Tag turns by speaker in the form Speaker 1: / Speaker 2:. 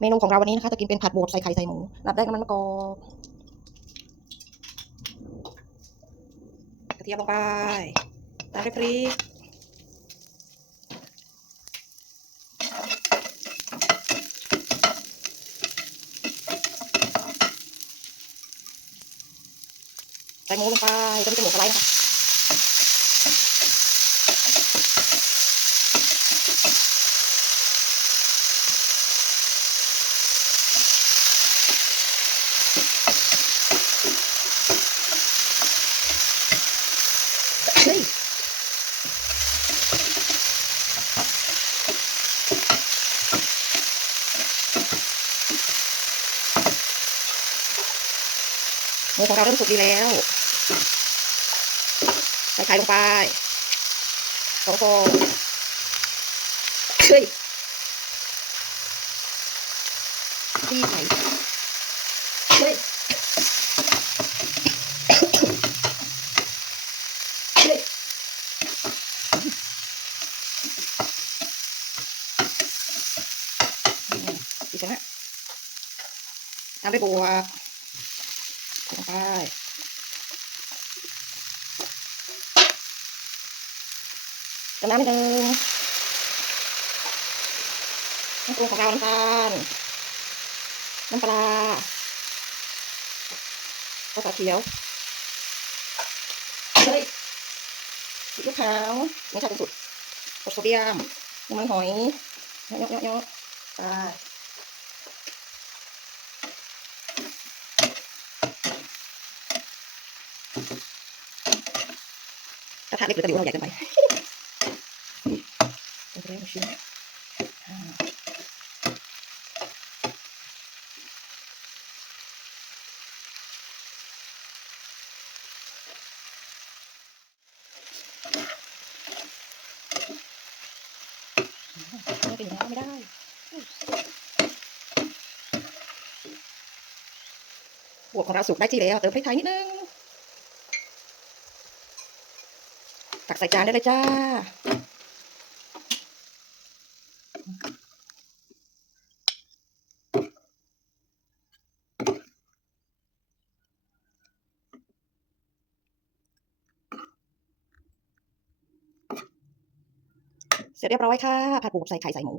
Speaker 1: เมนูของเราวันนี้นะคะจะกินเป็นผัดบดใส่ไข่ใส่หมูรับได้น้ำมันมะกอกกระเทียมลงไปตามด้วยพริกใส่หมูลงไปจะไม่เป็นหมูสไลด์นะคะ มูของเราเริ่มสุกดีแล้วใส่ไข่ลงไปสองฟองเฮ้ยที่ไข่เฮ้ยเฮ้ยดิฉันอะตามด้วยบวก ลงไปเติมน้ำนิดนึงน้ำปรุงของเราน้ำตาลน้ำปลาข้าวสาเขียวเฮ้ยซีอิ๊วขาวไม่ใช่เป็นสุดกดโซเดียมน้ำมันหอยเยอะๆๆๆไป กระทะเล็กหรือกระดิ่งเราใหญ่เกินไปเป็นไปได้ชิ้นอ่าไม่เป็นอย่างนั้นไม่ได้บวกของเราสุกได้ที่แล้วเติมพริกไทยนิดนึง ตักใส่จานได้เลยจ้า เสร็จเรียบร้อยค่ะ ผัดปูใส่ไข่ใส่หมู